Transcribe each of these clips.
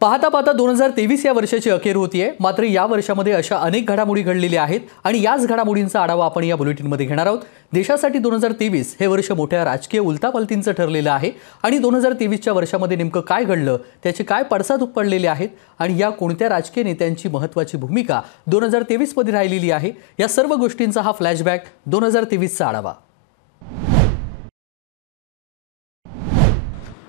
पाहता पाहता 2023 या वर्षाची अखेर होतीये। मात्र या वर्षामध्ये अशा अनेक घडामोडी घडलेल्या आहेत आणि याच घडामोडींचा आढावा आपण या बुलेटिनमध्ये घेणार आहोत। देशासाठी 2023 हे वर्ष मोठ्या राजकीय उलथापालथींचं ठरलेलं आहे आणि 2023 च्या वर्षामध्ये नेमकं काय घडलं, त्याचे काय पडसाद पडलेले आहेत आणि या कोणत्या राजकीय नेत्यांची महत्त्वाची भूमिका 2023 मध्ये राहिलेली आहे, या सर्व गोष्टींचा हा फ्लॅशबॅक 2023 चा आढावा।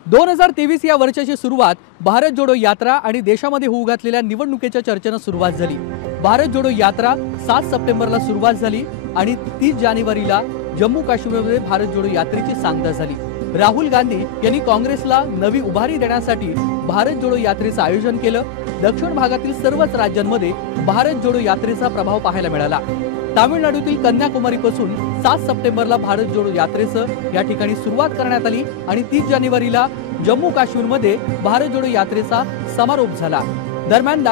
2023 या वर्षाची सुरुवात भारत जोडो यात्रा आणि देशामध्ये होऊ घातलेल्या निवडणुकीच्या चर्चेने सुरुवात झाली। भारत जोडो यात्रा 7 सप्टेंबरला सुरुवात झाली आणि 30 जानेवारीला जम्मू काश्मीरमध्ये भारत जोडो यात्रेची सांगता झाली। राहुल गांधी यांनी काँग्रेसला नवी उभारी देण्यासाठी भारत जोडो यात्रेचं आयोजन केलं। दक्षिण भागातील सर्वच राज्यांमध्ये भारत जोडो यात्रेचा प्रभाव पाहायला मिळाला। तामिळनाडूतील कन्याकुमारीपासून 7 सप्टेंबरला भारत जोडो यात्रेचं या ठिकाणी सुरुवात करण्यात आली आणि 30 जानेवारीला जम्मू काश्मीरमध्ये भारत जोडो यात्रेचा समारोप झाला। दरम्यान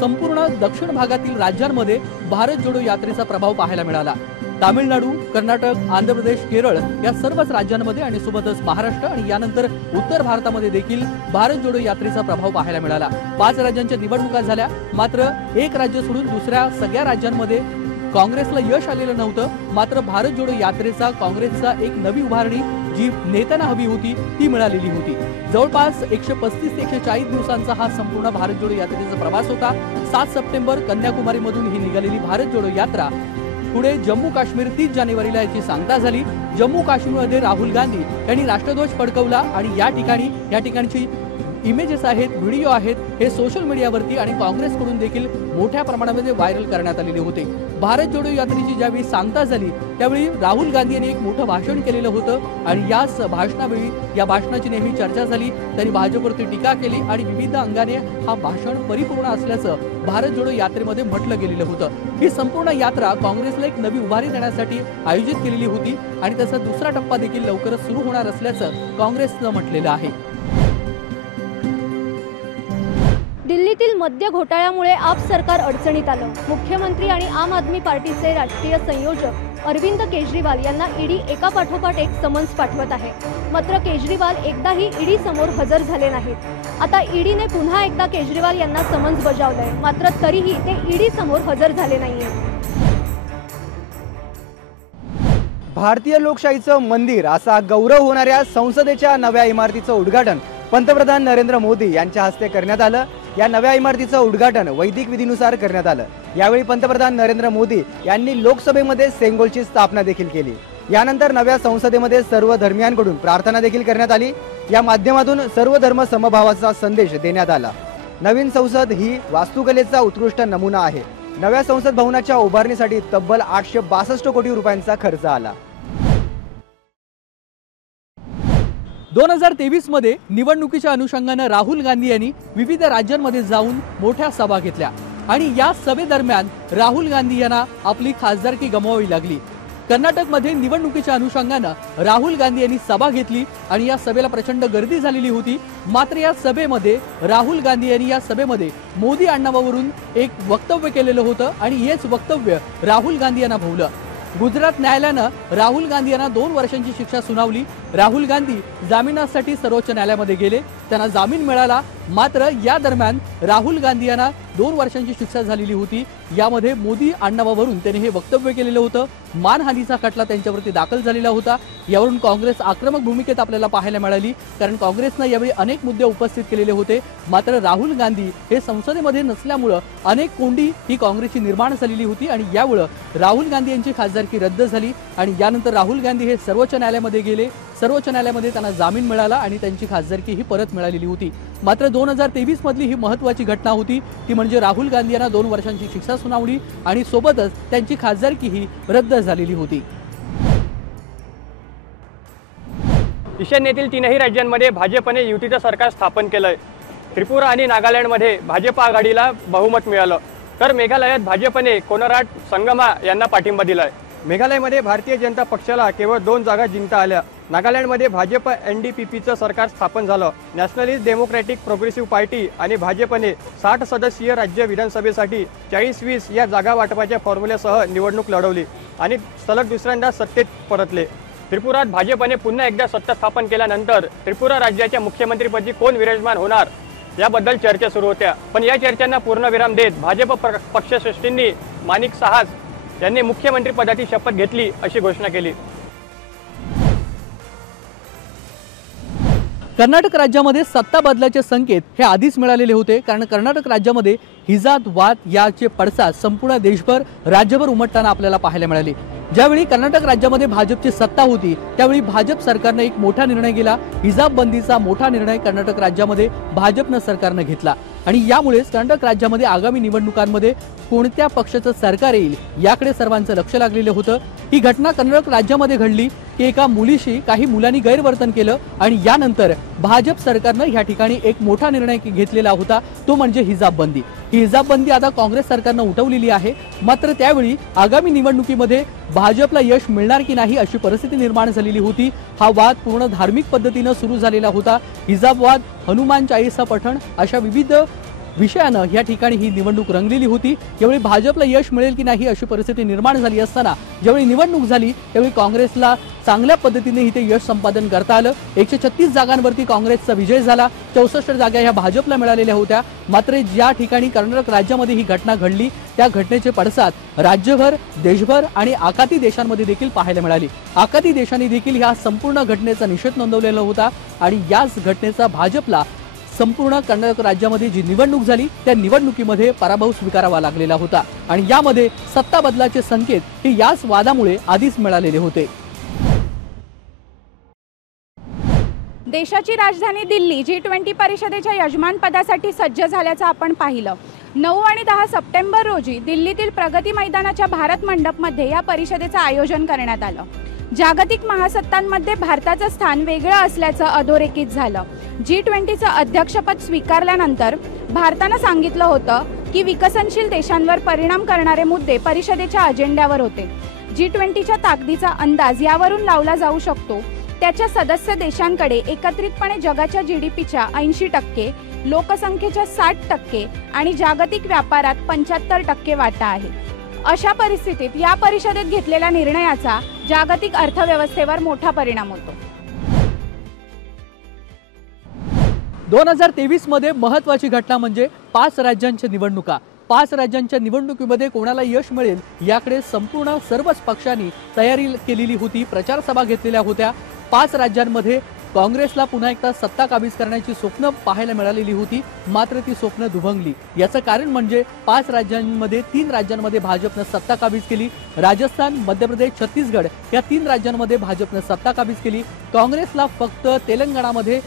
संपूर्ण दक्षिण भागातील राज्यांमध्ये भारत जोडो यात्रेचा प्रभाव पाहायला मिळाला। तामिळनाडू, कर्नाटक, आंध्र प्रदेश, केरळ या सर्वच राज्यांमध्ये आणि सोबतच महाराष्ट्र आणि यानंतर उत्तर भारतामध्ये देखील भारत जोडो यात्रेचा प्रभाव पाहायला मिळाला। 5 राज्यांच्या निवडणुका झाल्या, मात्र एक राज्य सोडून दुसऱ्या सगळ्या राज्यांमध्ये काँग्रेसला यश आलेलं नव्हतं। मात्र भारत जोडो यात्रेचा काँग्रेसचा एक नवी उभारणी जी नेत्यांना हवी होती ती मिळालेली होती। जवळपास 135 ते 140 दिवसांचा हा संपूर्ण भारत जोडो यात्रेचा प्रवास होता। 7 सप्टेंबर कन्याकुमारीमधून ही निघालेली भारत जोडो यात्रा पुढे जम्मू काश्मीर 30 जानेवारीला याची सांगता झाली। जम्मू काश्मीरमध्ये राहुल गांधी यांनी राष्ट्रध्वज फडकवला आणि या ठिकाणची इमेजेस आहेत, व्हिडिओ आहेत, हे सोशल मीडियावरती आणि काँग्रेसकडून देखील मोठ्या प्रमाणामध्ये व्हायरल करण्यात आलेले होते। भारत जोडो यात्रेची ज्यावेळी सांगता झाली त्यावेळी राहुल गांधी यांनी एक मोठं भाषण केलेलं होतं आणि याच भाषणावेळी या भाषणाची नेहमी चर्चा झाली। त्यांनी भाजपवरती टीका केली आणि विविध अंगाने हा भाषण परिपूर्ण असल्याचं भारत जोडो यात्रेमध्ये म्हटलं गेलेलं होतं। ही संपूर्ण यात्रा काँग्रेसला एक नवी उभारी देण्यासाठी आयोजित केलेली होती आणि त्याचा दुसरा टप्पा देखील लवकरच सुरू होणार असल्याचं काँग्रेसनं म्हटलेलं आहे। दिल्लीतील मद्य घोटाळ्यामुळे आप सरकार अडचणीत आलं। मुख्यमंत्री आणि आम आदमी पार्टीचे राष्ट्रीय संयोजक अरविंद केजरीवाल यांना ईडी एका पाठोपाठ एक समन्स पाठवत आहे। मात्र केजरीवाल एकदाही ईडी समोर हजर झाले नाहीत। आता ईडीने पुन्हा एकदा केजरीवाल यांना समन्स बजावलंय, मात्र तरीही ते ईडी समोर हजर झाले नाहीये। भारतीय लोकशाहीचं मंदिर असा गौरव होणाऱ्या संसदेच्या नव्या इमारतीचं उद्घाटन पंतप्रधान नरेंद्र मोदी यांच्या हस्ते करण्यात आलं। या नव्या इमारतीचं उद्घाटन वैदिक विधीनुसार करण्यात आलं। यावेळी पंतप्रधान नरेंद्र मोदी यांनी लोकसभेमध्ये सेंगोलची स्थापना देखील केली। यानंतर नव्या संसदेमध्ये सर्व धर्मियांकडून प्रार्थना देखील करण्यात आली। या माध्यमातून सर्व धर्म समभावाचा संदेश देण्यात आला। नवीन संसद ही वास्तुकलेचा उत्कृष्ट नमुना आहे। नव्या संसद भवनाच्या उभारणीसाठी तब्बल 862 कोटी रुपयांचा खर्च आला। 2023 मध्ये निवडणुकीच्या अनुषंगाने राहुल गांधी यांनी विविध राज्यांमध्ये जाऊन मोठ्या सभा घेतल्या आणि या सभेदरम्यान राहुल गांधी यांना आपली खासदारकी गमवावी लागली। कर्नाटकमध्ये निवडणुकीच्या अनुषंगाने राहुल गांधी यांनी सभा घेतली आणि या सभेला प्रचंड गर्दी झालेली होती। मात्र या सभेमध्ये राहुल गांधी यांनी या सभेमध्ये मोदी आडनावावरून एक वक्तव्य केलेलं होतं आणि हेच वक्तव्य राहुल गांधी यांना भोवलं। गुजरात न्यायालयानं राहुल गांधी यांना 2 वर्षांची शिक्षा सुनावली। राहुल गांधी जामिनासाठी सर्वोच्च न्यायालयामध्ये गेले, त्यांना जामीन मिळाला। मात्र या दरम्यान राहुल गांधी यांना 2 वर्षांची शिक्षा झालेली होती। यामध्ये मोदी आडनावावरून त्यांनी हे वक्तव्य केलेलं होतं। मानहानीचा खटला त्यांच्यावरती दाखल झालेला होता। यावरून काँग्रेस आक्रमक भूमिकेत आपल्याला पाहायला मिळाली, कारण काँग्रेसनं यावेळी अनेक मुद्दे उपस्थित केलेले होते। मात्र राहुल गांधी हे संसदेमध्ये नसल्यामुळे अनेक कोंडी ही काँग्रेसची निर्माण झालेली होती आणि यामुळे राहुल गांधी यांची खासदारकी रद्द झाली आणि यानंतर राहुल गांधी हे सर्वोच्च न्यायालयामध्ये गेले। सर्वोच्च न्यायालयामध्ये त्यांना जामीन मिळाला आणि त्यांची खासदारकी ही परत मिळालेली होती। मात्र 2023 मधली ही महत्त्वाची घटना होती, ती म्हणजे राहुल गांधी यांना 2 वर्षांची शिक्षा सुनावली आणि सोबतच त्यांची खासदारकी ही रद्द झालेली होती। ईशान्येतील 3ही राज्यांमध्ये भाजपने युतीचं सरकार स्थापन केलंय। त्रिपुरा आणि नागालँडमध्ये भाजप आघाडीला बहुमत मिळालं, तर मेघालयात भाजपने कोनराड संगमा यांना पाठिंबा दिलाय। मेघालयमध्ये भारतीय जनता पक्षाला केवळ 2 जागा जिंकता आल्या। नागालँडमध्ये भाजप NDPPचं सरकार स्थापन झालं। नॅशनलिस्ट डेमोक्रॅटिक प्रोग्रेसिव्ह पार्टी आणि भाजपने 60 सदस्यीय राज्य विधानसभेसाठी 40-20 या जागा वाटपाच्या फॉर्म्युल्यासह निवडणूक लढवली आणि सलग दुसऱ्यांदा सत्तेत परतले। त्रिपुरात भाजपने पुन्हा एकदा सत्ता स्थापन केल्यानंतर त्रिपुरा राज्याच्या मुख्यमंत्रीपदी कोण विराजमान होणार याबद्दल चर्चा सुरू होत्या। पण या चर्चांना पूर्णविराम देत भाजप पक्षश्रेष्ठींनी माणिक साहस यांनी मुख्यमंत्री पदाची शपथ घेतली अशी घोषणा केली। कर्नाटक राज्यामध्ये सत्ता बदलाचे संकेत हे आधीच मिळालेले होते, कारण कर्नाटक राज्यामध्ये हिजाब वाद याचे पडसाद संपूर्ण देशभर राज्यभर उमटताना आपल्याला पाहायला मिळाले। ज्यावेळी कर्नाटक राज्यामध्ये भाजपची सत्ता होती त्यावेळी भाजप सरकारने एक मोठा निर्णय केला। हिजाब बंदीचा मोठा निर्णय कर्नाटक राज्यामध्ये भाजपनं सरकारने घेतला आणि यामुळेच कर्नाटक राज्यामध्ये आगामी निवडणुकांमध्ये कोणत्या पक्षाचं सरकार येईल याकडे सर्वांचं लक्ष लागलेलं होतं। ही घटना कर्नाटक राज्यामध्ये घडली की एका मुलीशी काही मुलांनी गैरवर्तन केलं आणि यानंतर भाजप सरकारनं या ठिकाणी एक मोठा निर्णय घेतलेला होता, तो म्हणजे हिजाब बंदी। ही हिजाब बंदी आता काँग्रेस सरकारनं उठवलेली आहे, मात्र त्यावेळी आगामी निवडणुकीमध्ये भाजपला यश मिळणार की नाही अशी परिस्थिती निर्माण झालेली होती। हा वाद पूर्ण धार्मिक पद्धतीने सुरू झालेला होता। हिजाब वाद, हनुमान चाळीसा पठण अशा विविध विषयानं या ठिकाणी ही निवडणूक रंगलेली होती। यावेळी भाजपला यश मिळेल की नाही अशी परिस्थिती निर्माण झाली असताना ज्यावेळी निवडणूक झाली त्यावेळी काँग्रेसला चांगल्या पद्धतीने इथे यश संपादन करता आलं। 136 जागांवरती काँग्रेसचा विजय झाला, 64 जागा ह्या भाजपला मिळालेल्या होत्या। मात्र ज्या ठिकाणी कर्नाटक राज्यामध्ये ही घटना घडली त्या घटनेचे पडसाद राज्यभर, देशभर आणि आखाती देशांमध्ये देखील पाहायला मिळाली। आखाती देशांनी देखील ह्या संपूर्ण घटनेचा निषेध नोंदवलेला होता आणि याच घटनेचा भाजपला संपूर्ण कर्नाटक राज्यामध्ये जी निवडणूक झाली त्या निवडणुकीमध्ये पराभव स्वीकारावा लागलेला होता आणि यामध्ये सत्ता बदलाचे संकेत हे याच वादामुळे आधीच मिळालेले होते। देशाची राजधानी दिल्ली G20 परिषदेच्या यजमानपदासाठी सज्ज झाल्याचं आपण पाहिलं। 9 आणि 10 सप्टेंबर रोजी दिल्लीतील प्रगती मैदानाच्या भारत मंडपमध्ये या परिषदेचं आयोजन करण्यात आलं। जागतिक महासत्तांमध्ये भारताचं स्थान वेगळं असल्याचं अधोरेखित झालं। G20चं अध्यक्षपद स्वीकारल्यानंतर भारतानं सांगितलं होतं की विकसनशील देशांवर परिणाम करणारे मुद्दे परिषदेच्या अजेंड्यावर होते। G20च्या ताकदीचा अंदाज यावरून लावला जाऊ शकतो त्याच्या सदस्य देशांकडे एकत्रितपणे जगाच्या GDPच्या 80%, लोकसंख्येच्या 60% आणि जागतिक व्यापारात 75% वाटा आहे। अशा परिस्थितीत या परिषदेत घेतलेल्या निर्णयाचा जागतिक अर्थव्यवस्थेवर मोठा परिणाम होतो। 2023 मध्ये महत्त्वाची घटना म्हणजे 5 राज्यांच्या निवडणुका। 5 राज्यांच्या निवडणुकीमध्ये कोणाला यश मिळेल याकडे संपूर्ण सर्वच पक्षांनी तयारी केलेली होती, प्रचार सभा घेतलेल्या होत्या। 5 राज्यांमध्ये काँग्रेसला पुन्हा एकदा सत्ता काबीज करण्याची स्वप्न पाहायला मिळालेली होती, मात्र ती स्वप्न दुभंगली। याचं कारण म्हणजे 5 राज्यांमध्ये 3 राज्यांमध्ये भाजपने सत्ता काबीज केली। राजस्थान, मध्य प्रदेश, छत्तीसगड या 3 राज्यांमध्ये भाजपने सत्ता काबीज केली। काँग्रेसला फक्त तेलंगणामध्ये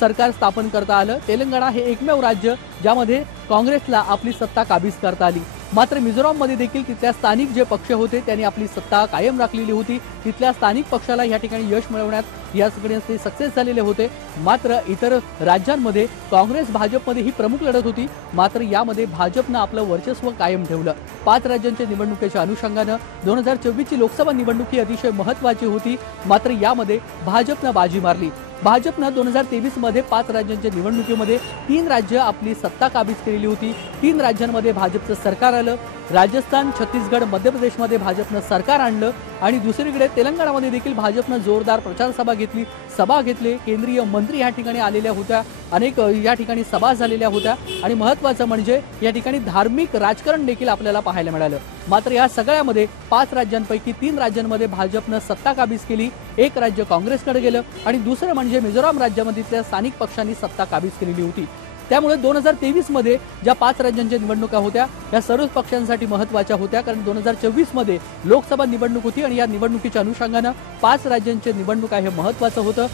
सरकार स्थापन करता आलं। तेलंगणा हे एकमेव राज्य ज्यामध्ये काँग्रेसला आपली सत्ता काबीज करता आली। मात्र मिझोराममध्ये देखील तिथल्या स्थानिक जे पक्ष होते त्यांनी आपली सत्ता कायम राखलेली होती। तिथल्या स्थानिक पक्षाला या ठिकाणी यश मिळवण्यात या सगळे ते सक्सेस झालेले होते। मात्र इतर राज्यांमध्ये काँग्रेस भाजपमध्ये ही प्रमुख लढत होती, मात्र यामध्ये भाजपनं आपलं वर्चस्व कायम ठेवलं। 5 राज्यांच्या निवडणुकीच्या अनुषंगानं 2024ची लोकसभा निवडणूक ही अतिशय महत्त्वाची होती, मात्र यामध्ये भाजपनं बाजी मारली। भाजपनं 2023 मध्ये 5 राज्यांच्या निवडणुकीमध्ये 3 राज्य आपली सत्ता काबीज केलेली होती। 3 राज्यांमध्ये भाजपचं सरकार आलं। राजस्थान, छत्तीसगड, मध्य प्रदेशमध्ये भाजपनं सरकार आणलं आणि दुसरीकडे तेलंगणामध्ये देखील भाजपनं जोरदार प्रचार सभा घेतली। केंद्रीय मंत्री या ठिकाणी आलेल्या होत्या, अनेक या ठिकाणी सभा झालेल्या होत्या आणि महत्त्वाचं म्हणजे या ठिकाणी धार्मिक राजकारण देखील आपल्याला पाहायला मिळालं। मात्र या सगळ्यामध्ये 5 राज्यांपैकी 3 राज्यांमध्ये भाजपनं सत्ता काबीज केली, एक राज्य काँग्रेसकडे गेलं आणि दुसरं म्हणजे मिझोराम राज्यामधील स्थानिक पक्षांनी सत्ता काबीज केलेली होती। त्यामुळे 2023 मध्ये ज्या 5 राज्यांच्या निवडणुका होत्या या सर्व पक्षांसाठी महत्त्वाच्या होत्या, कारण 2024 मध्ये लोकसभा निवडणूक होती आणि या निवडणुकीच्या अनुषंगानं 5 राज्यांच्या निवडणुका हे महत्त्वाचं होतं।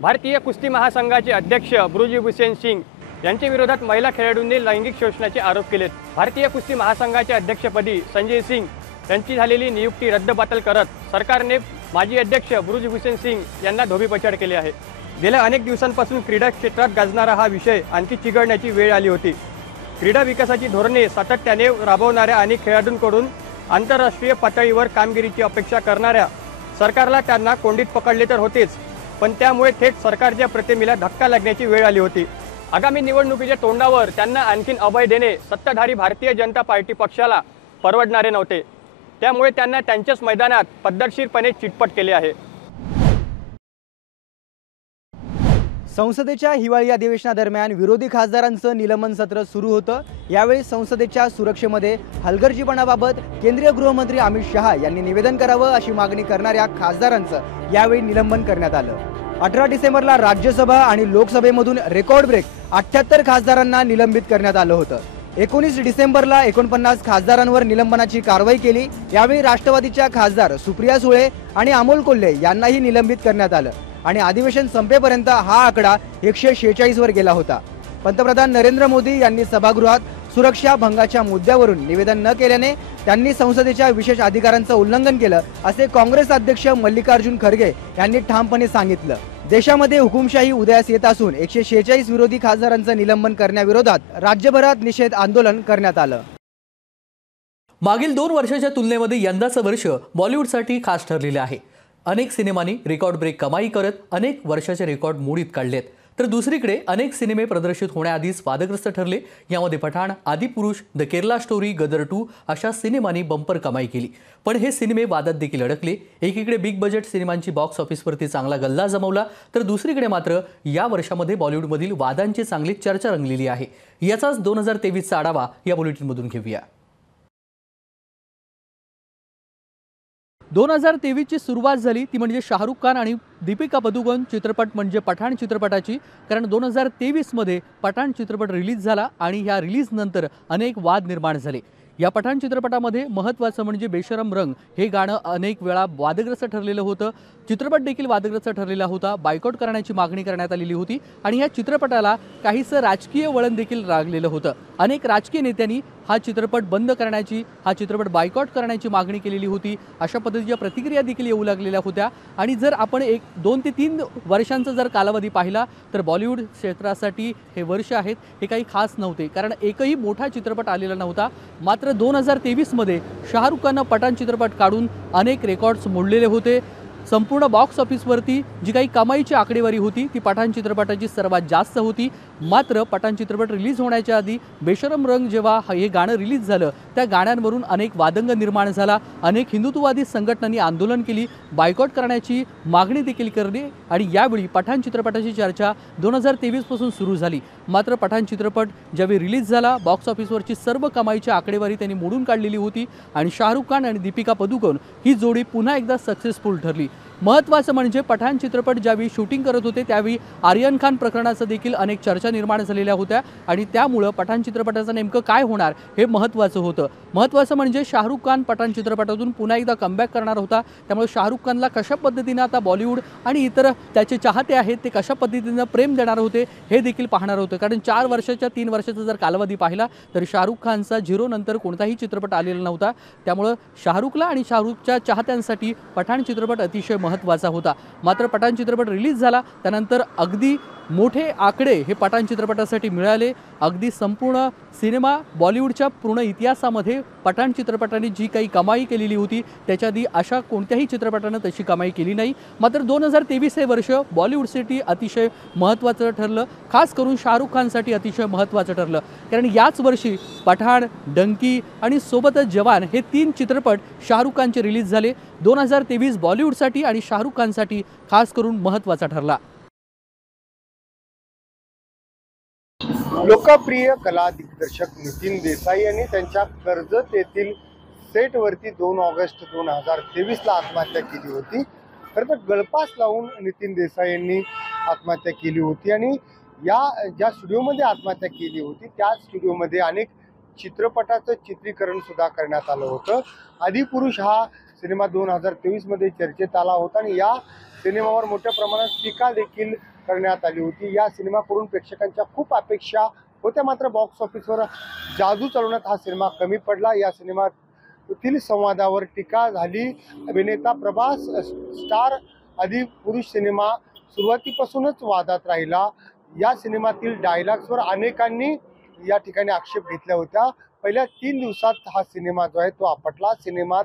भारतीय कुस्ती महासंघाचे अध्यक्ष बृजभूषण सिंग यांच्या विरोधात महिला खेळाडूंनी लैंगिक शोषणाचे आरोप केलेत। भारतीय कुस्ती महासंघाच्या अध्यक्षपदी संजय सिंग यांची झालेली नियुक्ती रद्दबातल करत सरकारने माजी अध्यक्ष बृजभूषण सिंग यांना धोबीपछाड केले आहे। गेल्या अनेक दिवसांपासून क्रीडा क्षेत्रात गाजणारा हा विषय आणखी चिघळण्याची वेळ आली होती। क्रीडा विकासाची धोरणे सातत्याने राबवणाऱ्या आणि खेळाडूंकडून आंतरराष्ट्रीय पातळीवर कामगिरीची अपेक्षा करणाऱ्या सरकारला त्यांना कोंडीत पकडले तर होतेच, पण त्यामुळे थेट सरकारच्या प्रतिमेला धक्का लागण्याची वेळ आली होती। आगामी निवडणुकीच्या तोंडावर त्यांना आणखीन अभय देणे सत्ताधारी भारतीय जनता पार्टी पक्षाला परवडणारे नव्हते, त्यामुळे त्यांना त्यांच्याच मैदानात पद्धतशीरपणे चिटपट केले आहे। संसदेच्या हिवाळी अधिवेशनादरम्यान विरोधी खासदारांचं निलंबन सत्र सुरू होतं। यावेळी संसदेच्या सुरक्षेमध्ये हलगर्जीपणाबाबत केंद्रीय गृहमंत्री अमित शहा यांनी निवेदन करावं अशी मागणी करणाऱ्या खासदारांचं यावेळी निलंबन करण्यात आलं। 18 डिसेंबरला राज्यसभा आणि लोकसभेमधून रेकॉर्ड ब्रेक 78 खासदारांना निलंबित करण्यात आलं होतं। 19 डिसेंबरला 49 खासदारांवर निलंबनाची कारवाई केली। यावेळी राष्ट्रवादीच्या खासदार सुप्रिया सुळे आणि अमोल कोल्हे यांनाही निलंबित करण्यात आलं आणि अधिवेशन संपेपर्यंत हा आकडा 146 वर गेला होता। पंतप्रधान नरेंद्र मोदी यांनी सभागृहात सुरक्षा भंगाच्या मुद्द्यावरून निवेदन न केल्याने त्यांनी संसदेच्या विशेष अधिकारांचं उल्लंघन केलं असे काँग्रेस अध्यक्ष मल्लिकार्जुन खरगे यांनी ठामपणे सांगितलं। देशामध्ये हुकुमशाही उदयास येत असून 146 विरोधी खासदारांचं निलंबन करण्याविरोधात राज्यभरात निषेध आंदोलन करण्यात आलं। मागील 2 वर्षाच्या तुलनेमध्ये यंदाचं वर्ष बॉलिवूडसाठी खास ठरलेलं आहे। अनेक सिनेमांनी रेकॉर्ड ब्रेक कमाई करत अनेक वर्षाचे रेकॉर्ड मोडीत काढलेत, तर दुसरीकडे अनेक सिनेमे प्रदर्शित होण्याआधीच वादग्रस्त ठरले। यामध्ये पठाण, आदिपुरुष, द केरला स्टोरी, गदर 2 अशा सिनेमांनी बंपर कमाई केली, पण हे सिनेमे वादात देखील अडकले। एकीकडे बिग बजेट सिनेमांची बॉक्स ऑफिसवरती चांगला गल्ला जमवला, तर दुसरीकडे मात्र या वर्षामध्ये बॉलिवूडमधील वादांची चांगली चर्चा रंगलेली आहे। याचाच 2023चा आढावा या बुलेटिनमधून घेऊया। 2023 ची सुरुवात झाली ती म्हणजे शाहरुख खान आणि दीपिका पदुकोण चित्रपट म्हणजे पठाण चित्रपटाची, कारण 2023 मध्ये पठाण चित्रपट रिलीज झाला आणि ह्या रिलीज नंतर अनेक वाद निर्माण झाले। या पठाण चित्रपटामध्ये महत्त्वाचं म्हणजे बेशरम रंग हे गाणं अनेक वेळा वादग्रस्त ठरलेलं होतं। चित्रपट देखील वादग्रस्त ठरलेला होता, बायकॉट करण्याची मागणी करण्यात आलेली होती आणि या चित्रपटाला काहीसं राजकीय वळण देखील लागलेलं होतं। अनेक राजकीय नेत्यांनी हा चित्रपट बंद करण्याची, हा चित्रपट बायकॉट करण्याची मागणी केलेली होती। अशा पद्धतीच्या प्रतिक्रिया देखील येऊ लागलेल्या होत्या आणि जर आपण 2 ते 3 वर्षांचा जर कालावधी पाहिला तर बॉलिवूड क्षेत्रासाठी हे वर्ष आहेत हे काही खास नव्हते, कारण एकही मोठा चित्रपट आलेला नव्हता। मात्र 2023 मध्ये शाहरुख खाननं पठाण चित्रपट काढून अनेक रेकॉर्ड्स मोडलेले होते। संपूर्ण बॉक्स ऑफिसवरती जी काही कमाईची आकडेवारी होती ती पठाण चित्रपटाची सर्वात जास्त होती। मात्र पठाण चित्रपट रिलीज होण्याच्या आधी बेशरम रंग जेव्हा हे गाणं रिलीज झालं त्या गाण्यांवरून अनेक वादंग निर्माण झाला। अनेक हिंदुत्ववादी संघटनांनी आंदोलन केली, बायकॉट करण्याची मागणी देखील करली आणि यावेळी पठाण चित्रपटाची चर्चा 2023 पासून सुरू झाली। मात्र पठाण चित्रपट ज्यावेळी रिलीज झाला बॉक्स ऑफिसवरची सर्व कमाईची आकडेवारी त्यांनी मोडून काढलेली होती आणि शाहरुख खान आणि दीपिका पदुकोण ही जोडी पुन्हा एकदा सक्सेसफुल ठरली। महत्त्वाचं म्हणजे पठाण चित्रपट ज्यावेळी शूटिंग करत होते त्यावेळी आर्यन खान प्रकरणाचं देखील अनेक चर्चा निर्माण झालेल्या होत्या आणि त्यामुळे पठाण चित्रपटाचं नेमकं काय होणार हे महत्त्वाचं होतं। महत्त्वाचं म्हणजे शाहरुख खान पठाण चित्रपटातून पुन्हा एकदा कमबॅक करणार होता, त्यामुळे शाहरुख खानला कशा पद्धतीने आता बॉलिवूड आणि इतर त्याचे चाहते आहेत ते कशा पद्धतीने प्रेम देणार होते हे देखील पाहणार होते। कारण 4 वर्षाच्या 3 वर्षाचा जर कालावधी पाहिला तर शाहरुख खानचा 0 नंतर कोणताही चित्रपट आलेला नव्हता, त्यामुळे शाहरुखला आणि शाहरुखच्या चाहत्यांसाठी पठाण चित्रपट अतिशय महत्त्वाचा होता। मात्र पठाण चित्रपट रिलीज झाला त्यानंतर अगदी मोठे आकडे हे पठाण चित्रपटासाठी मिळाले। अगदी संपूर्ण सिनेमा बॉलिवूडच्या पूर्ण इतिहासामध्ये पठाण चित्रपटाने जी काही कमाई केलेली होती त्याच्या आधी अशा कोणत्याही चित्रपटाने तशी कमाई केली नाही। मात्र 2023 हे वर्ष बॉलिवूडसाठी अतिशय महत्त्वाचं ठरलं, खास करून शाहरुख खानसाठी अतिशय महत्त्वाचं ठरलं, कारण याच वर्षी पठाण, डंकी आणि सोबतच जवान हे 3 चित्रपट शाहरुख खानचे रिलीज झाले। 2023 बॉलिवूडसाठी आणि शाहरुख खानसाठी खास करून महत्त्वाचा ठरला। लोकप्रिय कला दिग्दर्शक नितीन देसाई यांनी त्यांच्या कर्जत येथील सेटवरती 2 ऑगस्ट 2023ला आत्महत्या केली होती। खरं तर गळफास लावून नितीन देसाई यांनी आत्महत्या केली होती आणि या ज्या स्टुडिओमध्ये आत्महत्या केली होती त्या स्टुडिओमध्ये अनेक चित्रपटाचं चित्रीकरण सुद्धा करण्यात आलं होतं। आदिपुरुष हा सिनेमा 2023 मध्ये चर्चेत आला होता आणि या सिनेमावर मोठ्या प्रमाणात टीका देखील करण्यात आली होती। या सिनेमाकडून प्रेक्षकांच्या खूप अपेक्षा होत्या, मात्र बॉक्स ऑफिसवर जादू चालवण्यात हा सिनेमा कमी पडला। या सिनेमातील संवादावर टीका झाली। अभिनेता प्रभास स्टार आदिपुरुष सिनेमा सुरुवातीपासूनच वादात राहिला। या सिनेमातील डायलॉग्सवर अनेकांनी या ठिकाणी आक्षेप घेतल्या होत्या। पहिल्या 3 दिवसात हा सिनेमा जो आहे तो आपटला। सिनेमात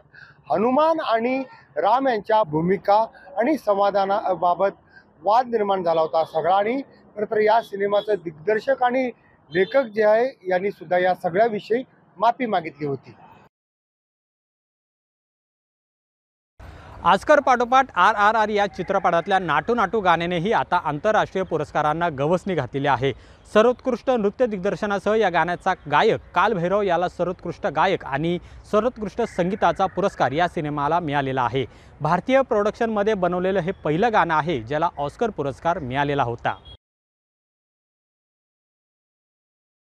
हनुमान आणि राम यांच्या भूमिका आणि संवादाबाबत वाद निर्माण झाला होता सगळा आणि तर या सिनेमाचे दिग्दर्शक आणि लेखक जे आहे यांनी सुद्धा या सगळ्याविषयी माफी मागितली होती। ऑस्कर पाठोपाठ RRR या चित्रपटातल्या नाटू नाटू गाण्यानेही आता आंतरराष्ट्रीय पुरस्कारांना गवसणी घातलेली आहे। सर्वोत्कृष्ट नृत्य दिग्दर्शनासह या गाण्याचा गायक कालभैरव याला सर्वोत्कृष्ट गायक आणि सर्वोत्कृष्ट संगीताचा पुरस्कार या सिनेमाला मिळालेला आहे। भारतीय प्रोडक्शनमध्ये बनवलेलं हे पहिलं गाणं आहे ज्याला ऑस्कर पुरस्कार मिळालेला होता।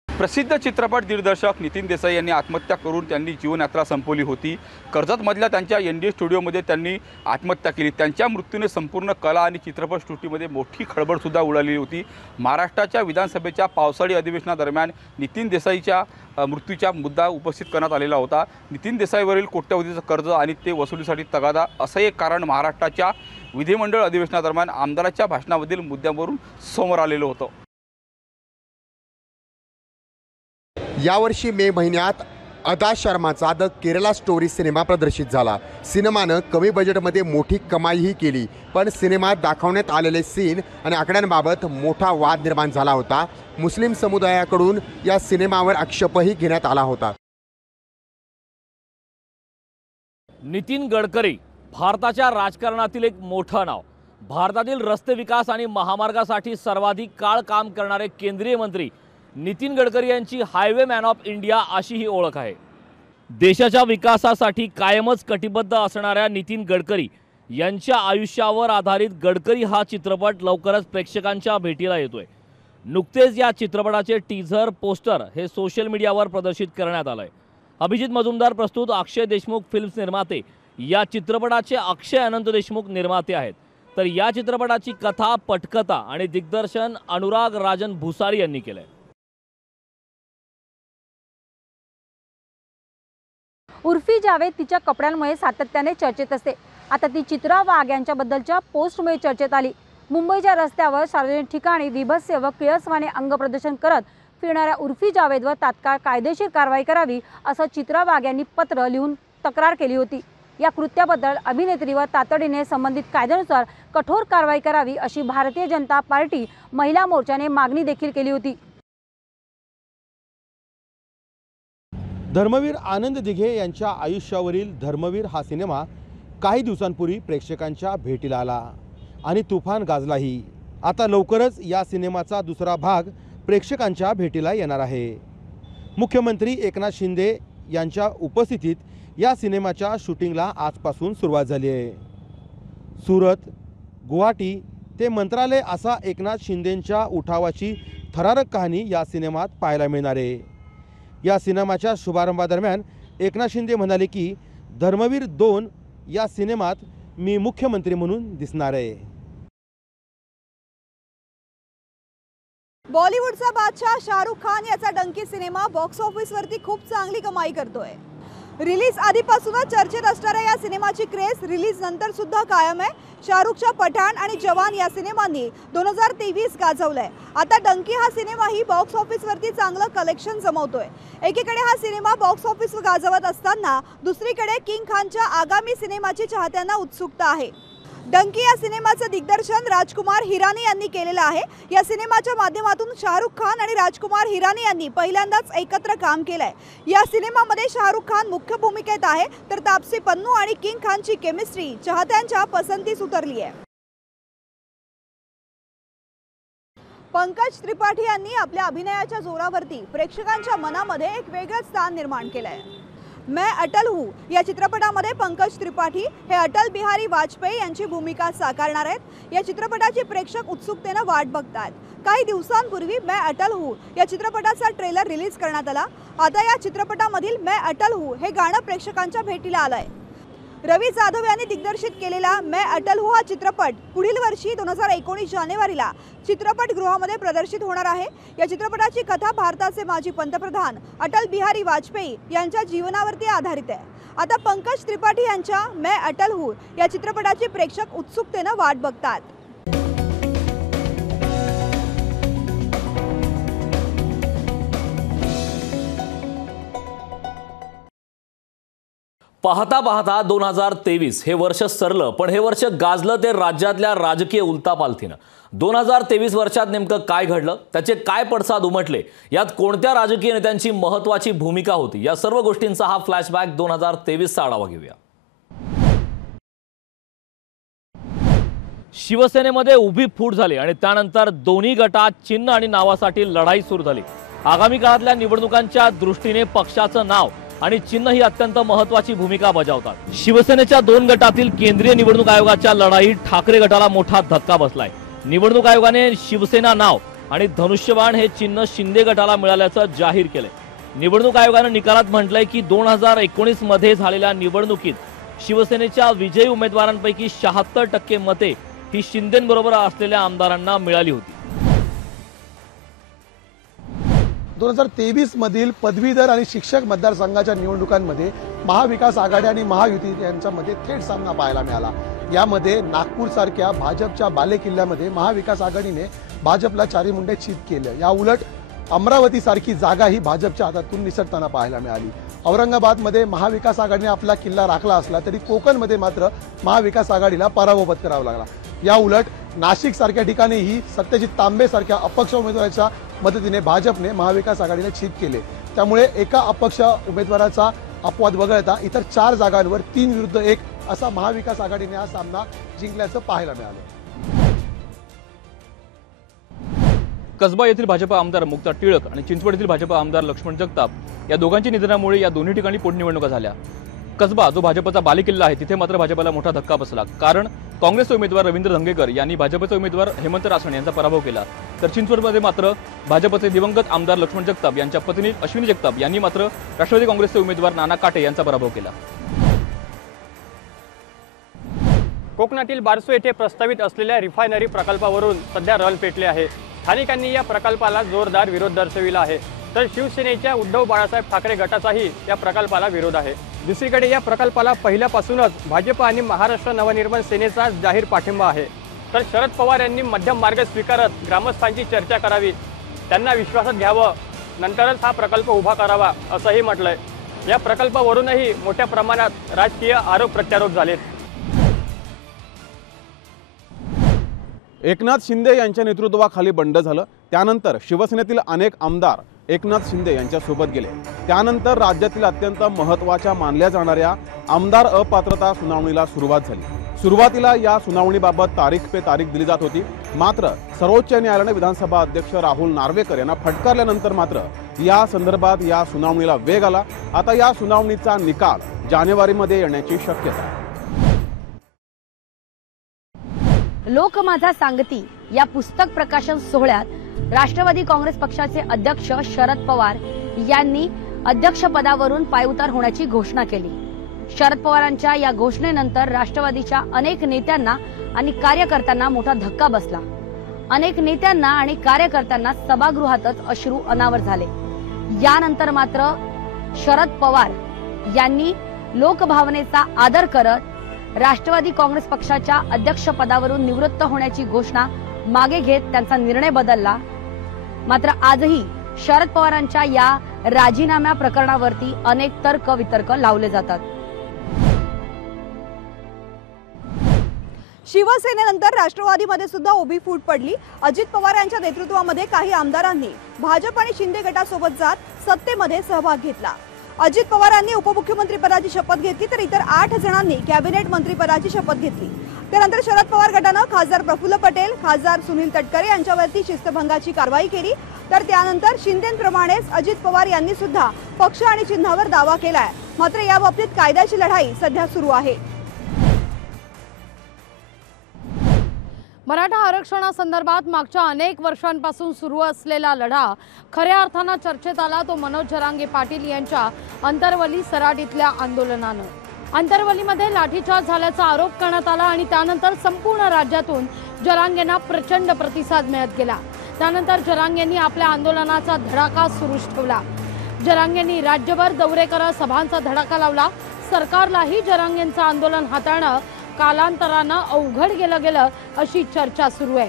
प्रसिद्ध चित्रपट दिग्दर्शक नितीन देसाई यांनी आत्महत्या करून त्यांनी जीवनयात्रा संपवली होती। कर्जतमधल्या त्यांच्या ND स्टुडिओमध्ये त्यांनी आत्महत्या केली। त्यांच्या मृत्यूने संपूर्ण कला आणि चित्रपटसृष्टीमध्ये मोठी खळबळसुद्धा उडालेली होती। महाराष्ट्राच्या विधानसभेच्या पावसाळी अधिवेशनादरम्यान नितीन देसाईच्या मृत्यूचा मुद्दा उपस्थित करण्यात आलेला होता। नितीन देसाईवरील कोट्यवधीचं कर्ज आणि ते वसुलीसाठी तगादा असं एक कारण महाराष्ट्राच्या विधिमंडळ अधिवेशनादरम्यान आमदाराच्या भाषणामधील मुद्द्यांवरून समोर आलेलं होतं। यावर्षी मे महिन्यात अदा शर्माचा द केरला स्टोरी सिनेमा प्रदर्शित झाला। सिनेमानं कमी बजेटमध्ये मोठी कमाईही केली, पण सिनेमात दाखवण्यात आलेले सीन आणि आकड्यांबाबत मोठा वाद निर्माण झाला होता। मुस्लिम समुदायाकडून या सिनेमावर आक्षेपही घेण्यात आला होता। नितीन गडकरी भारताच्या राजकारणातील एक मोठं नाव। भारतातील रस्ते विकास आणि महामार्गासाठी सर्वाधिक काळ काम करणारे केंद्रीय मंत्री नितीन गडकरी यांची हायवे मॅन ऑफ इंडिया अशी ही ओळख आहे। देशाच्या विकासासाठी कायमच कटिबद्ध असणाऱ्या नितीन गडकरी यांच्या आयुष्यावर आधारित गडकरी हा चित्रपट लवकरच प्रेक्षकांच्या भेटीला येतोय। नुकतेच या चित्रपटाचे टीझर पोस्टर हे सोशल मीडियावर प्रदर्शित करण्यात आलंय। अभिजित मजुमदार प्रस्तुत अक्षय देशमुख फिल्म्स निर्माते या चित्रपटाचे अक्षय अनंत देशमुख निर्माते आहेत, तर या चित्रपटाची कथा, पटकथा आणि दिग्दर्शन अनुराग राजन भुसारी यांनी केलंय। उर्फी जावेद तिच्या कपड्यांमुळे सातत्याने चर्चेत असते। आता ती चित्रा वाघ यांच्याबद्दलच्या पोस्टमुळे चर्चेत आली। मुंबईच्या रस्त्यावर सार्वजनिक ठिकाणी बीभत्स व किळसवाने अंग प्रदर्शन करत फिरणाऱ्या उर्फी जावेदवर तात्काळ कायदेशीर कारवाई करावी असं चित्रा वाघ यांनी पत्र लिहून तक्रार केली होती। या कृत्याबद्दल अभिनेत्रीवर तातडीने संबंधित कायद्यानुसार कठोर कारवाई करावी अशी भारतीय जनता पार्टी महिला मोर्चाने मागणी देखील केली होती। धर्मवीर आनंद दिघे यांच्या आयुष्यावरील धर्मवीर हा सिनेमा काही दिवसांपूर्वी प्रेक्षकांच्या भेटीला आला आणि तुफान गाजलाही। आता लवकरच या सिनेमाचा दुसरा भाग प्रेक्षकांच्या भेटीला येणार आहे। मुख्यमंत्री एकनाथ शिंदे यांच्या उपस्थितीत या सिनेमाच्या शूटिंगला आजपासून सुरुवात झाली आहे। सुरत, गुवाहाटी ते मंत्रालय असा एकनाथ शिंदेंच्या उठावाची थरारक कहाणी या सिनेमात पाहायला मिळणार आहे। या सिनेमाच्या शुभारंभादरम्यान एकनाथ शिंदे म्हणाले की धर्मवीर 2 या सिनेमात मी मुख्यमंत्री म्हणून दिसणार आहे। बॉलिवूडचा बादशाह शाहरुख खान याचा डंकी सिनेमा बॉक्स ऑफिसवरती खूप चांगली कमाई करतोय। रिलीज आधीपासूनच चर्चेत असणाऱ्या या सिनेमाची क्रेज रिलीज नंतर सुद्धा कायम आहे। शाहरुखच्या पठाण आणि जवान या सिनेमांनी 2023 गाजवलंय। आता डंकी हा सिनेमाही बॉक्स ऑफिसवरती चांगलं कलेक्शन जमवतोय। एकीकडे हा सिनेमा बॉक्स ऑफिस गाजवत असताना दुसरीकडे किंग खानच्या आगामी सिनेमाची चाहत्यांना उत्सुकता आहे। डंकी या सिनेमाचं दिग्दर्शन राजकुमार हिरानी यांनी केलेलं आहे। या सिनेमाच्या माध्यमातून शाहरुख खान आणि राजकुमार हिरानी यांनी पहिल्यांदाच एकत्र काम केलंय। या सिनेमामध्ये शाहरुख खान मुख्य भूमिकेत आहे, तर तापसी पन्नू आणि किंग खानची केमिस्ट्री चाहत्यांच्या पसंतीस उतरली आहे। पंकज त्रिपाठी यांनी आपल्या अभिनयाच्या जोरावरती प्रेक्षकांच्या मनामध्ये एक वेगळंच स्थान निर्माण केलंय। मैं अटल हूँ या चित्रपटामध्ये पंकज त्रिपाठी हे अटल बिहारी वाजपेयी यांची भूमिका साकारणार आहेत। या चित्रपटाची प्रेक्षक उत्सुकतेने वाट बघतात। काही दिवसांपूर्वी मैं अटल हूँ या चित्रपटाचा ट्रेलर रिलीज करण्यात आला। आता या चित्रपटामधील मैं अटल हूँ हे गाणं प्रेक्षकांच्या भेटीला आलंय। रवी जाधव यांनी दिग्दर्शित केलेला मैं अटल हूँ हा चित्रपट पुढील वर्षी 2019 जानेवारीला चित्रपटगृहामध्ये प्रदर्शित होणार आहे। या चित्रपटाची कथा भारताचे माजी पंतप्रधान अटल बिहारी वाजपेयी यांच्या जीवनावरती आधारित आहे। आता पंकज त्रिपाठी यांच्या मैं अटल हूँ या चित्रपटाची प्रेक्षक उत्सुकतेने वाट बघतात। पाहता पाहता 2023 हे वर्ष सरलं, पण हे वर्ष गाजलं ते राज्यातल्या राजकीय उलथापालथीनं। 2023 वर्षात नेमकं काय घडलं, त्याचे काय पडसाद उमटले, यात कोणत्या राजकीय नेत्यांची महत्त्वाची भूमिका होती, या सर्व गोष्टींचा हा फ्लॅशबॅक 2023चा आढावा घेऊया। शिवसेनेमध्ये उभी फूट झाली आणि त्यानंतर दोन्ही गटात चिन्ह आणि नावासाठी लढाई सुरू झाली। आगामी काळातल्या निवडणुकांच्या दृष्टीने पक्षाचं नाव आणि चिन्ह ही अत्यंत महत्त्वाची भूमिका बजावतात। शिवसेनेच्या दोन गटातील केंद्रीय निवडणूक आयोगाच्या लढाईत ठाकरे गटाला मोठा धक्का बसलाय। निवडणूक आयोगाने शिवसेना नाव आणि धनुष्यबाण हे चिन्ह शिंदे गटाला मिळाल्याचं जाहीर केलंय। निवडणूक आयोगाने निकालात म्हटलंय की 2019 मध्ये झालेल्या निवडणुकीत शिवसेनेच्या विजयी उमेदवारांपैकी 76% मते ही शिंदेंबरोबर असलेल्या आमदारांना मिळाली होती। 2023 मधील पदवीधर आणि शिक्षक मतदारसंघाच्या निवडणुकांमध्ये महाविकास आघाडी आणि महायुती यांच्यामध्ये थेट सामना पाहायला मिळाला। यामध्ये नागपूर सारख्या भाजपच्या बालेकिल्ल्यामध्ये महाविकास आघाडीने भाजपला चारी मुंडे चित केलं। या उलट अमरावती सारखी जागा ही भाजपच्या हातातून निसटताना पाहायला मिळाली। औरंगाबादमध्ये महाविकास आघाडीने आपला किल्ला राखला असला तरी कोकणमध्ये मात्र महाविकास आघाडीला पराभव पत्करावा लागला। या उलट नाशिक सारख्या ठिकाणीही सत्यजित तांबे सारख्या अपक्ष उमेदवाराच्या मदतीने भाजपने महाविकास आघाडीला चित केले। त्यामुळे एका अपक्ष उमेदवाराचा अपवाद वगळता इतर 4 जागांवर 3 विरुद्ध 1 असा महाविकास आघाडीने हा सामना जिंकल्याचं पाहायला मिळालं। कसबा येथील भाजप आमदार मुक्ता टिळक आणि चिंचवड येथील भाजप आमदार लक्ष्मण जगताप या दोघांच्या निधनामुळे या दोन्ही ठिकाणी पोटनिवडणुका झाल्या। कसबा जो भाजपचा बालेकिल्ला आहे तिथे मात्र भाजपला मोठा धक्का बसला, कारण काँग्रेसचे उमेदवार रवींद्र धंगेकर यांनी भाजपचे उमेदवार हेमंत रासने यांचा पराभव केला। तर चिंचवडमध्ये मात्र भाजपचे दिवंगत आमदार लक्ष्मण जगताप यांच्या पत्नी अश्विनी जगताप यांनी मात्र राष्ट्रवादी काँग्रेसचे उमेदवार नाना काटे यांचा पराभव केला। कोकणातील बारसू येथे प्रस्तावित असलेल्या रिफायनरी प्रकल्पावरून सध्या रल पेटले आहे। स्थानिकांनी या प्रकल्पाला जोरदार विरोध दर्शविला आहे, तर शिवसेनेच्या उद्धव बाळासाहेब ठाकरे गटाचाही या प्रकल्पाला विरोध आहे। दुसरीकडे या प्रकल्पाला पहिल्यापासूनच भाजप आणि महाराष्ट्र नवनिर्माण सेनेचा जाहीर पाठिंबा आहे। तर शरद पवार यांनी मध्यम मार्ग स्वीकारत ग्रामस्थांची चर्चा करावी, त्यांना विश्वासात घ्यावं, नंतरच हा प्रकल्प उभा करावा असंही म्हटलंय। या प्रकल्पावरूनही मोठ्या प्रमाणात राजकीय आरोप प्रत्यारोप झालेत। एकनाथ शिंदे यांच्या नेतृत्वाखाली बंड झालं, त्यानंतर शिवसेनेतील अनेक आमदार एकनाथ शिंदे यांच्या सोबत गेले। त्यानंतर राज्यातील अत्यंत महत्त्वाच्या मानल्या जाणाऱ्या आमदार अपात्रता सुनावणीला सुरुवात झाली। सुरुवातीला या सुनावणीबाबत तारीख पे तारीख दिली जात होती, मात्र सर्वोच्च न्यायालयाने विधानसभा अध्यक्ष राहुल नार्वेकर यांना फटकारल्यानंतर मात्र या संदर्भात या सुनावणीला वेग आला। आता या सुनावणीचा निकाल जानेवारीमध्ये येण्याची शक्यता आहे। लोक माझा सांगती या पुस्तक प्रकाशन सोहळ्यात राष्ट्रवादी काँग्रेस पक्षाचे अध्यक्ष शरद पवार यांनी अध्यक्षपदावरून पायउतार होण्याची घोषणा केली। शरद पवारांच्या या घोषणेनंतर राष्ट्रवादीच्या अनेक नेत्यांना आणि कार्यकर्त्यांना मोठा धक्का बसला। अनेक नेत्यांना आणि कार्यकर्त्यांना सभागृहातच अश्रू अनावर झाले। यानंतर मात्र शरद पवार यांनी लोकभावनेचा आदर करत राष्ट्रवादी काँग्रेस पक्षाच्या अध्यक्षपदावरून निवृत्त होण्याची घोषणा मागे घेत त्यांचा निर्णय बदलला। मात्र आजही शरद पवारांच्या या राजीनाम्या प्रकरणावरती अनेक तर्क वितर्क लावले जातात। शिवसेनेनंतर राष्ट्रवादीमध्ये सुद्धा उभी फूट पडली। अजित पवार यांच्या नेतृत्वामध्ये काही आमदारांनी भाजप आणि शिंदे गटासोबत जात सत्तेमध्ये सहभाग घेतला। अजित पवारांनी उपमुख्यमंत्रीपदाची शपथ घेतली, तर इतर 8 जणांनी कॅबिनेट मंत्रीपदाची शपथ घेतली। त्यानंतर शरद पवार गटानं खासदार प्रफुल्ल पटेल, खासदार सुनील तटकरे यांच्यावरती शिस्तभंगाची कारवाई केली। तर त्यानंतर शिंदेंप्रमाणेच अजित पवार यांनी सुद्धा पक्ष आणि चिन्हावर दावा केलाय। मात्र या बाबतीत कायद्याची लढाई सध्या सुरू आहे। मराठा आरक्षणासंदर्भात मागच्या अनेक वर्षांपासून सुरू असलेला लढा खऱ्या अर्थानं चर्चेत आला तो मनोज जरांगे पाटील यांच्या अंतरवली सराटीतल्या आंदोलनानं। अंतरवलीमध्ये लाठीचार्ज झाल्याचा आरोप करण्यात आला आणि त्यानंतर संपूर्ण राज्यातून जरांगेंना प्रचंड प्रतिसाद मिळत गेला। त्यानंतर जरांगेंनी आपल्या आंदोलनाचा धडाका सुरूच ठेवला। जरांगेंनी राज्यभर दौरे करत सभांचा धडाका लावला। सरकारलाही जरांगेंचं आंदोलन हाताळणं कालांतरानं अवघड गेलं अशी चर्चा सुरू आहे।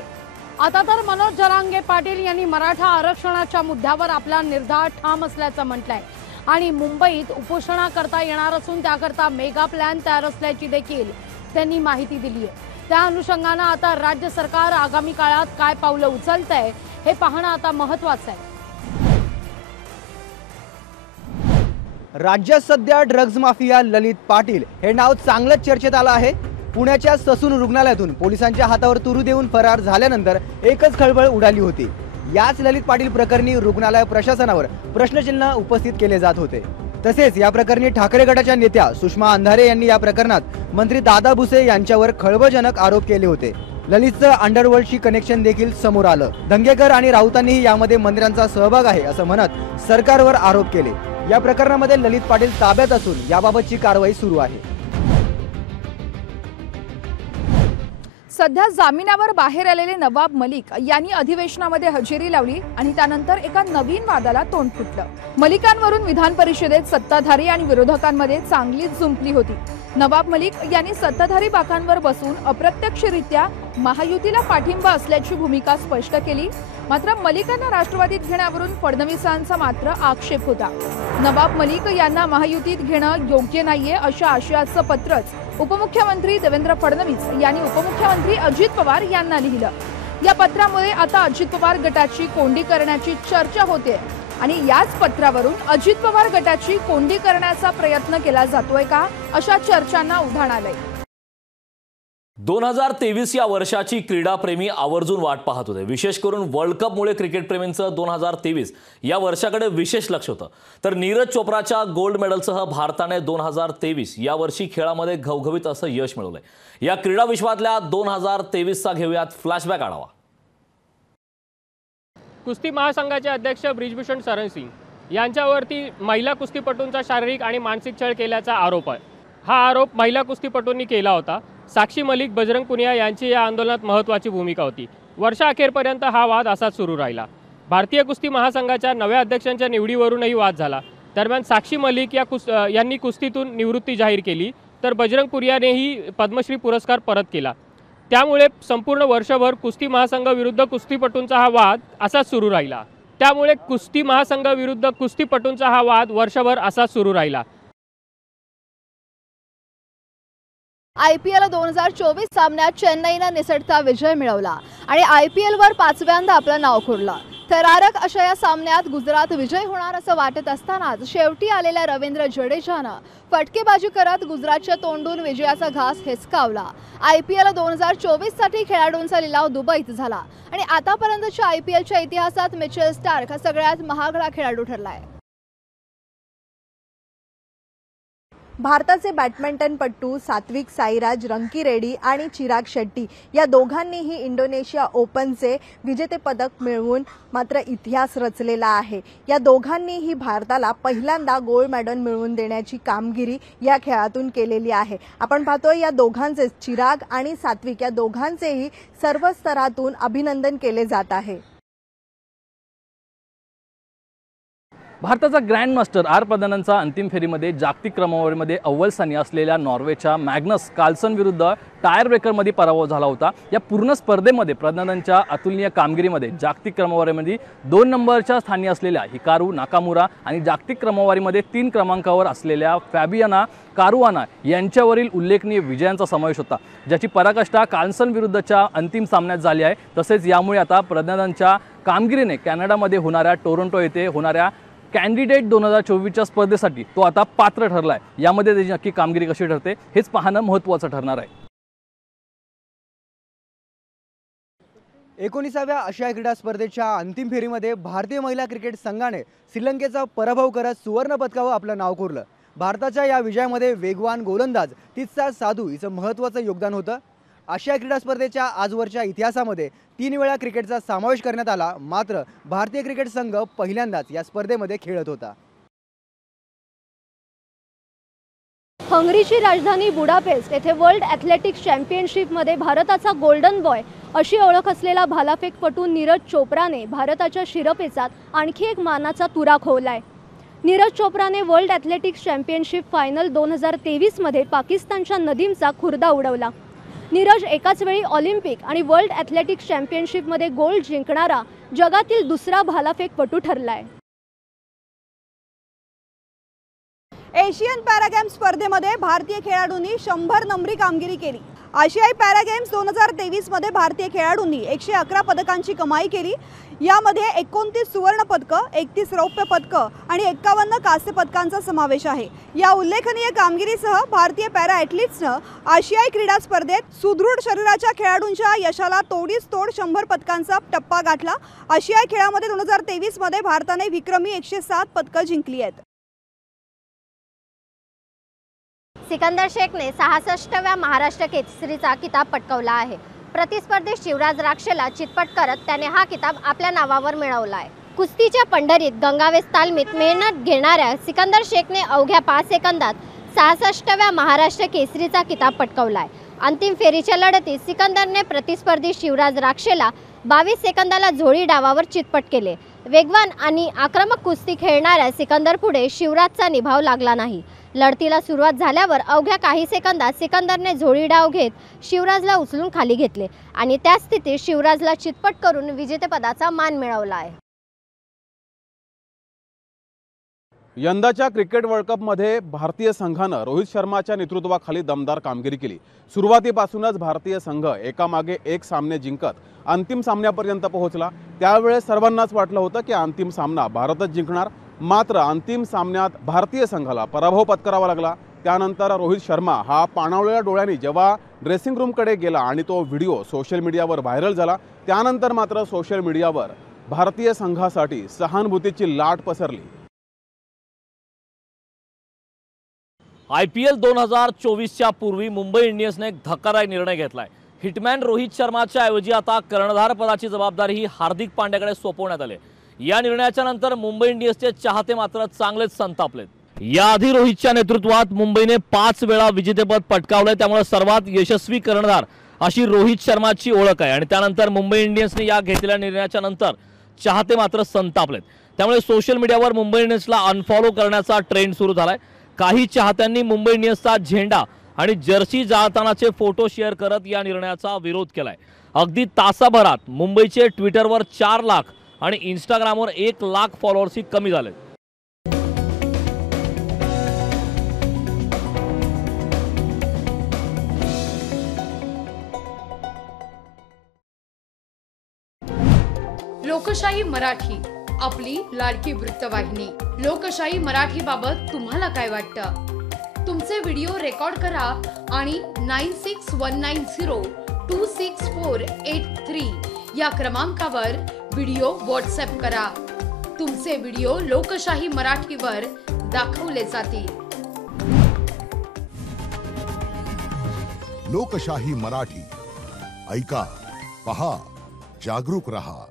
आता तर मनोज जरांगे पाटील यांनी मराठा आरक्षणाच्या मुद्द्यावर आपला निर्धार ठाम असल्याचं म्हटलंय आणि मुंबईत उपोषणा करता येणार असून त्याकरता मेगा प्लॅन तयार असल्याची देखील त्यांनी माहिती दिली आहे। त्या अनुषंगानं आता राज्य सरकार आगामी काळात काय पावलं उचलतंय हे पाहणं आता महत्त्वाचं आहे। राज्यात सध्या ड्रग्ज माफिया ललित पाटील हे नाव चांगलंच चर्चेत आलं आहे। पुण्याच्या ससून रुग्णालयातून पोलिसांच्या हातावर तुरू देऊन फरार झाल्यानंतर एकच खळबळ उडाली होती। याच ललित पाटील प्रकरणी रुग्णालय प्रशासनावर प्रश्नचिन्ह उपस्थित केले जात होते। तसेच या प्रकरणी ठाकरे गटाच्या नेत्या सुषमा अंधारे यांनी या प्रकरणात मंत्री दादा भुसे यांच्यावर खळबळजनक आरोप केले होते। ललितचं अंडरवर्ल्डशी कनेक्शन देखील समोर आलं। दंगेकर आणि राऊतांनीही यामध्ये मंत्र्यांचा सहभाग आहे असं म्हणत सरकारवर आरोप केले। या प्रकरणामध्ये ललित पाटील ताब्यात असून याबाबतची कारवाई सुरू आहे। सध्या जामिनावर बाहेर आलेले नवाब मलिक यांनी अधिवेशनामध्ये हजेरी लावली आणि त्यानंतर एका नवीन वादाला तोंड फुटलं। मलिकांवरून विधान परिषदेत सत्ताधारी आणि विरोधकांमध्ये चांगलीच झुंपली होती। नवाब मलिक यांनी सत्ताधारी बाकांवर बसून अप्रत्यक्षरित्या महायुतीला पाठिंबा असल्याची भूमिका स्पष्ट केली। मात्र मलिकांना राष्ट्रवादीत घेण्यावरून फडणवीसांचा मात्र आक्षेप होता। नवाब मलिक यांना महायुतीत घेणं योग्य नाहीये अशा आशयाचं पत्रच उपमुख्यमंत्री देवेंद्र फडणवीस यांनी उपमुख्यमंत्री अजित पवार यांना लिहिलं। या पत्रामुळे आता अजित पवार गटाची कोंडी करण्याची चर्चा होते आणि याच पत्रावरून अजित पवार गटाची कोंडी करण्याचा प्रयत्न केला जातोय का अशा चर्चांना उधाण आलंय। 2023 या वर्षाची क्रीडाप्रेमी आवर्जून वाट पाहत होते। विशेष करून वर्ल्ड कपमुळे क्रिकेटप्रेमींचं 2023 या वर्षाकडे विशेष लक्ष होतं। तर नीरज चोप्राच्या गोल्ड मेडलसह भारताने 2023 या वर्षी खेळामध्ये घवघवीत असं यश मिळवलंय। या क्रीडा विश्वातल्या 2023चा घेऊयात फ्लॅशबॅक आढावा। कुस्ती महासंघाचे अध्यक्ष ब्रिजभूषण शरण सिंग यांच्यावरती महिला कुस्तीपटूंचा शारीरिक आणि मानसिक छळ केल्याचा आरोप आहे। हा आरोप महिला कुस्तीपटूंनी केला होता। साक्षी मलिक, बजरंग पुनिया यांची या आंदोलनात महत्त्वाची भूमिका होती। वर्षाअखेरपर्यंत हा वाद असाच सुरू राहिला। भारतीय कुस्ती महासंघाच्या नव्या अध्यक्षांच्या निवडीवरूनही वाद झाला। दरम्यान साक्षी मलिक यांनी कुस्तीतून निवृत्ती जाहीर केली, तर बजरंग पुनियानेही पद्मश्री पुरस्कार परत केला। त्यामुळे संपूर्ण वर्षभर कुस्ती महासंघ विरुद्ध कुस्तीपटूंचा हा वाद असाच सुरू राहिला। IPL 2024 सामन्यात चेन्नईनं निसटता विजय मिळवला आणि IPL वर 5व्यांदा आपलं नाव कोरलं। थरारक अशा या सामन्यात गुजरात विजय होणार असं वाटत असतानाच शेवटी आलेल्या रवींद्र जडेजानं फटकेबाजी करत गुजरातच्या तोंडून विजयाचा घास हिसकावला। IPL 2024 साठी खेळाडूंचा लिलाव दुबईत झाला आणि आतापर्यंतच्या IPLच्या इतिहासात मिचेल स्टार्क हा सगळ्यात महागडा खेळाडू ठरलाय। भारताचे बॅडमिंटनपटू सात्विक साईराज रंकीरेड्डी आणि चिराग शेट्टी या दोघांनीही इंडोनेशिया ओपनचे विजेतेपदक मिळवून मात्र इतिहास रचलेला आहे। या दोघांनीही भारताला पहिल्यांदा गोल्ड मेडल मिळवून देण्याची कामगिरी या खेळातून केलेली आहे। आपण पाहतोय या दोघांचे, चिराग आणि सात्विक या दोघांचेही सर्व स्तरातून अभिनंदन केले जात आहे। भारताचा ग्रँडमास्टर आर प्रधानांचा अंतिम फेरीमध्ये जागतिक क्रमवारीमध्ये अव्वल स्थानी असलेल्या नॉर्वेच्या मॅग्नस कार्लसन विरुद्ध टायर ब्रेकरमध्ये पराभव झाला होता। या पूर्ण स्पर्धेमध्ये प्रधानांच्या अतुलनीय कामगिरीमध्ये जागतिक क्रमवारीमध्ये 2 नंबरच्या स्थानी असलेल्या हिकारू नाकामुरा आणि जागतिक क्रमवारीमध्ये 3 क्रमांकावर असलेल्या फॅबियाना कारुआना यांच्यावरील उल्लेखनीय विजयांचा समावेश होता, ज्याची पराकाष्ठा कार्लसन विरुद्धच्या अंतिम सामन्यात झाली आहे। तसेच यामुळे आता प्रधानांच्या कामगिरीने कॅनडामध्ये होणाऱ्या टोरंटो येथे होणाऱ्या कॅन्डिडेट 2024च्या स्पर्धेसाठी तो आता पात्र ठरला आहे। यामध्ये त्याची नक्की कामगिरी कशी ठरते हेच पाहणं महत्त्वाचं ठरणार आहे। 19व्या आशियाई क्रीडा स्पर्धेच्या अंतिम फेरीमध्ये भारतीय महिला क्रिकेट संघाने श्रीलंकेचा पराभव करत सुवर्ण पदकावर आपलं नाव कोरलं। भारताच्या या विजयामध्ये वेगवान गोलंदाज तिस्सा साधू हिचं महत्त्वाचं योगदान होतं। आशिया क्रीडा स्पर्धेच्या आजवरच्या इतिहासामध्ये 3 वेळा क्रिकेटचा समावेश करण्यात आला, मात्र भारतीय क्रिकेट संघ पहिल्यांदाच या स्पर्धेमध्ये खेळत होता। हंगरीची राजधानी बुडापेस्ट येथे वर्ल्ड ॲथलेटिक्स चॅम्पियनशिपमध्ये भारताचा गोल्डन बॉय अशी ओळख असलेला भालाफेकपटू नीरज चोप्राने भारताच्या शिरपेचात आणखी एक मानाचा तुरा खोवलाय। नीरज चोप्राने वर्ल्ड ॲथलेटिक्स चॅम्पियनशिप फायनल 2023मध्ये पाकिस्तानच्या नदीमचा खुर्दा उडवला। नीरज एकाच वेळी ऑलिम्पिक आणि वर्ल्ड ॲथलेटिक्स चॅम्पियनशिपमध्ये गोल्ड जिंकणारा जगातील दुसरा भालाफेकपटू ठरलाय। एशियन पॅरागेम स्पर्धेमध्ये भारतीय खेळाडूंनी 100 नंबरी कामगिरी केली। आशियाई पॅरा गेम्स 2023 मध्ये भारतीय खेळाडूंनी 111 पदकांची कमाई केली। यामध्ये 29 सुवर्ण पदकं, 31 रौप्य पदकं आणि 51 कांस्य पदकांचा समावेश आहे। या उल्लेखनीय कामगिरीसह भारतीय पॅरा ॲथलीट्सनं आशियाई क्रीडा स्पर्धेत सुदृढ शरीराच्या खेळाडूंच्या यशाला तोडीस तोड 100 पदकांचा टप्पा गाठला। आशियाई खेळामध्ये 2023 मध्ये भारताने विक्रमी 107 पदकं जिंकली आहेत। सिकंदर शेखने 66व्या महाराष्ट्र केसरीचा किताब पटकावला आहे। प्रतिस्पर्धी शिवराज राक्षेला चितपट करत त्याने हा किताब आपल्या नावावर मिळवला आहे। कुस्तीच्या पंढरीत गंगावेस तालमीत मेहनत घेणाऱ्या सिकंदर शेखने अवघ्या 5 सेकंदात 66व्या महाराष्ट्र केसरीचा किताब पटकावला आहे। अंतिम फेरीच्या लढतीत सिकंदरने प्रतिस्पर्धी शिवराज राक्षेला 22 सेकंदाला झोळी डावावर चितपट केले। वेगवान आणि आक्रमक कुस्ती खेळणाऱ्या सिकंदर पुढे शिवराजचा निभाव लागला नाही। लढतीला सुरुवात झाल्यावर अवघ्या काही सेकंदात सिकंदरने झोळी डाव घेत शिवराजला उचलून खाली घेतले आणि त्या स्थितीत शिवराजला चितपट करून विजेतेपदाचा मान मिळवला आहे। यंदाच्या क्रिकेट वर्ल्ड कपमध्ये भारतीय संघानं रोहित शर्माच्या नेतृत्वाखाली दमदार कामगिरी केली। सुरुवातीपासूनच भारतीय संघ एकामागे एक सामने जिंकत अंतिम सामन्यापर्यंत पोहोचला। त्यावेळेस सर्वांनाच वाटलं होतं की अंतिम सामना भारतच जिंकणार, मात्र अंतिम सामन्यात भारतीय संघाला पराभव पत्करावा लागला। त्यानंतर रोहित शर्मा हा पाणावलेल्या डोळ्यांनी जेव्हा ड्रेसिंग रूमकडे गेला आणि तो व्हिडिओ सोशल मीडियावर व्हायरल झाला, त्यानंतर मात्र सोशल मीडियावर भारतीय संघासाठी सहानुभूतीची लाट पसरली। IPL 2024च्या पूर्वी मुंबई इंडियन्सने एक धक्कादायक निर्णय घेतलाय। हिटमॅन रोहित शर्माच्या ऐवजी आता कर्णधार पदाची जबाबदारी ही हार्दिक पांड्याकडे सोपवण्यात आली। या निर्णयाच्या नंतर मुंबई इंडियन्सचे चाहते मात्र चांगलेच संतापलेत। याआधी रोहितच्या नेतृत्वात मुंबईने 5 वेळा विजेतेपद पटकावले, त्यामुळे सर्वात यशस्वी कर्णधार अशी रोहित शर्माची ओळख आहे। आणि त्यानंतर मुंबई इंडियन्सने या घेतलेल्या निर्णयाच्या नंतर चाहते मात्र संतापलेत। त्यामुळे सोशल मीडियावर मुंबई इंडियन्सला अनफॉलो करण्याचा ट्रेंड सुरू झालाय। काही चाहत्यांनी मुंबई इंडियन्सचा झेंडा आणि जर्सी जाळतानाचे फोटो शेअर करत या निर्णयाचा विरोध केलाय। अगदी तासाभरात मुंबईचे ट्विटरवर 4 लाख आणि इंस्टाग्रामवर 1 लाख फॉलोअर्सही कमी झाले। लोकशाही मराठी आपली लाडकी वृत्तवाहिनी। लोकशाही मराठी बाबत तुम्हाला काय वाटतं? तुमचे व्हिडिओ रेकॉर्ड करा आणि 9619026483 या क्रमांकावर व्हिडिओ व्हॉट्सअप करा। तुमचे व्हिडिओ लोकशाही मराठीवर दाखवले जातील। लोकशाही मराठी ऐका, पहा, जागरूक रहा।